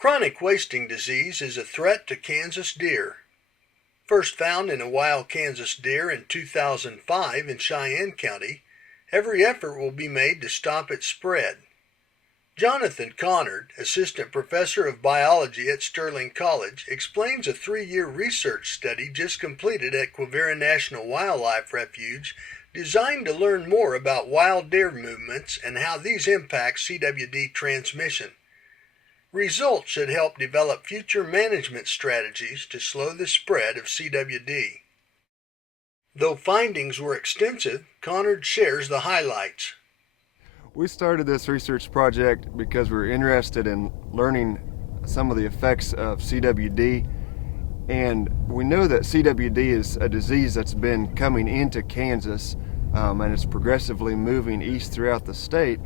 Chronic wasting disease is a threat to Kansas deer. First found in a wild Kansas deer in 2005 in Cheyenne County, every effort will be made to stop its spread. Jonathan Connard, assistant professor of biology at Sterling College, explains a 3-year research study just completed at Quivira National Wildlife Refuge designed to learn more about wild deer movements and how these impact CWD transmission. Results should help develop future management strategies to slow the spread of CWD. Though findings were extensive, Connard shares the highlights. We started this research project because we were interested in learning some of the effects of CWD, and we know that CWD is a disease that's been coming into Kansas and it's progressively moving east throughout the state.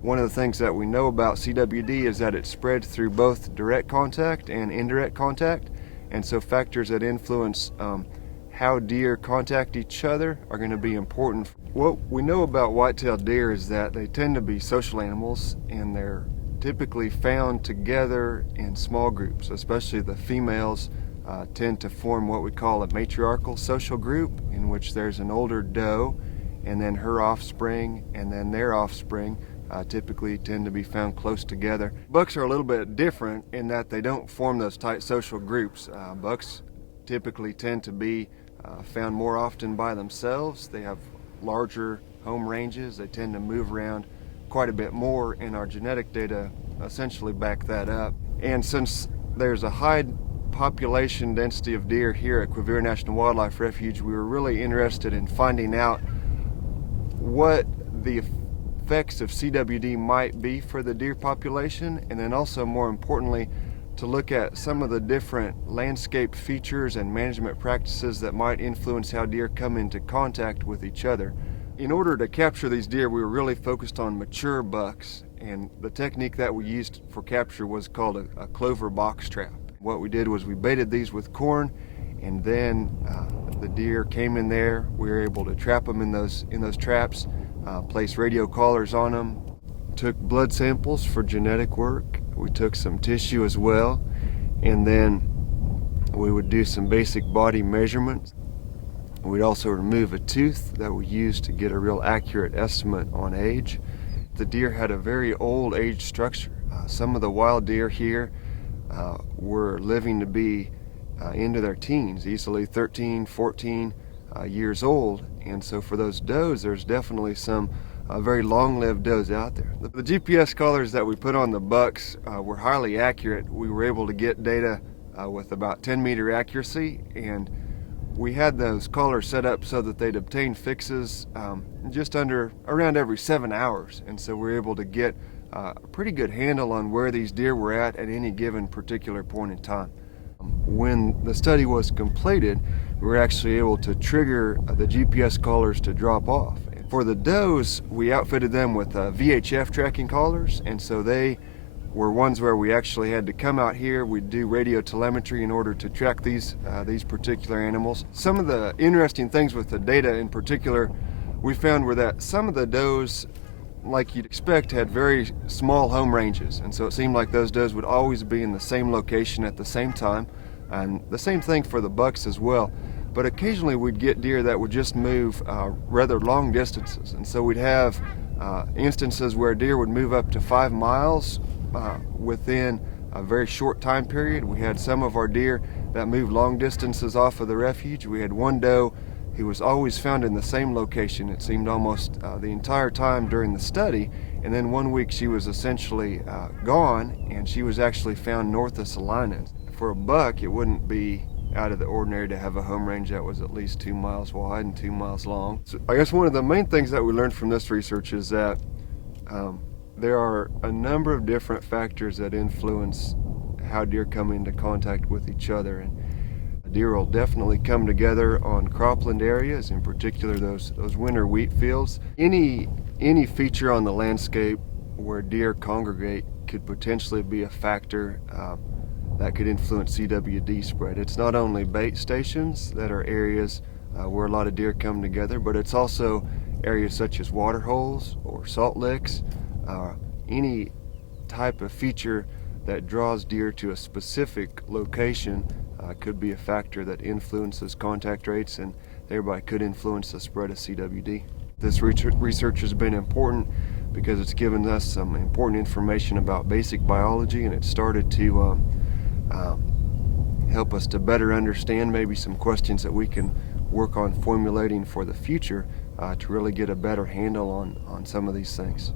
One of the things that we know about CWD is that it spreads through both direct contact and indirect contact, and so factors that influence how deer contact each other are going to be important. What we know about white-tailed deer is that they tend to be social animals, and they're typically found together in small groups. Especially the females tend to form what we call a matriarchal social group, in which there's an older doe and then her offspring and then their offspring. Typically tend to be found close together. Bucks are a little bit different in that they don't form those tight social groups. Bucks typically tend to be found more often by themselves. They have larger home ranges. They tend to move around quite a bit more, and our genetic data essentially back that up. And since there's a high population density of deer here at Quivira National Wildlife Refuge, we were really interested in finding out what the effects of CWD might be for the deer population, and then also, more importantly, to look at some of the different landscape features and management practices that might influence how deer come into contact with each other. In order to capture these deer, we were really focused on mature bucks, and the technique that we used for capture was called a clover box trap. What we did was we baited these with corn, and then the deer came in there. We were able to trap them in those traps, place radio collars on them, took blood samples for genetic work. We took some tissue as well, and then we would do some basic body measurements. We'd also remove a tooth that we used to get a real accurate estimate on age. The deer had a very old age structure. Some of the wild deer here were living to be into their teens, easily 13, 14 years old, and so for those does, there's definitely some very long-lived does out there. The GPS collars that we put on the bucks were highly accurate. We were able to get data with about 10-meter accuracy, and we had those collars set up so that they'd obtain fixes just around every 7 hours, and so we were able to get a pretty good handle on where these deer were at any given particular point in time. When the study was completed, we were actually able to trigger the GPS collars to drop off. For the does, we outfitted them with VHF tracking collars, and so they were ones where we actually had to come out here. We'd do radio telemetry in order to track these particular animals. Some of the interesting things with the data in particular we found were that some of the does, like you'd expect, had very small home ranges, and so it seemed like those does would always be in the same location at the same time, and the same thing for the bucks as well. But occasionally we'd get deer that would just move rather long distances, and so we'd have instances where deer would move up to 5 miles within a very short time period. We had some of our deer that moved long distances off of the refuge. We had one doe who was always found in the same location, it seemed almost the entire time during the study, and then one week she was essentially gone, and she was actually found north of Salinas. For a buck, it wouldn't be out of the ordinary to have a home range that was at least 2 miles wide and 2 miles long. So I guess one of the main things that we learned from this research is that there are a number of different factors that influence how deer come into contact with each other, and deer will definitely come together on cropland areas, in particular those winter wheat fields. Any feature on the landscape where deer congregate could potentially be a factor that could influence CWD spread. It's not only bait stations that are areas where a lot of deer come together, but it's also areas such as water holes or salt licks, any type of feature that draws deer to a specific location could be a factor that influences contact rates and thereby could influence the spread of CWD. This research has been important because it's given us some important information about basic biology, and it started to help us to better understand maybe some questions that we can work on formulating for the future to really get a better handle on some of these things.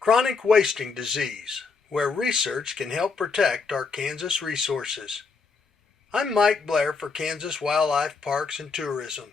Chronic wasting disease, where research can help protect our Kansas resources. I'm Mike Blair for Kansas Wildlife Parks and Tourism.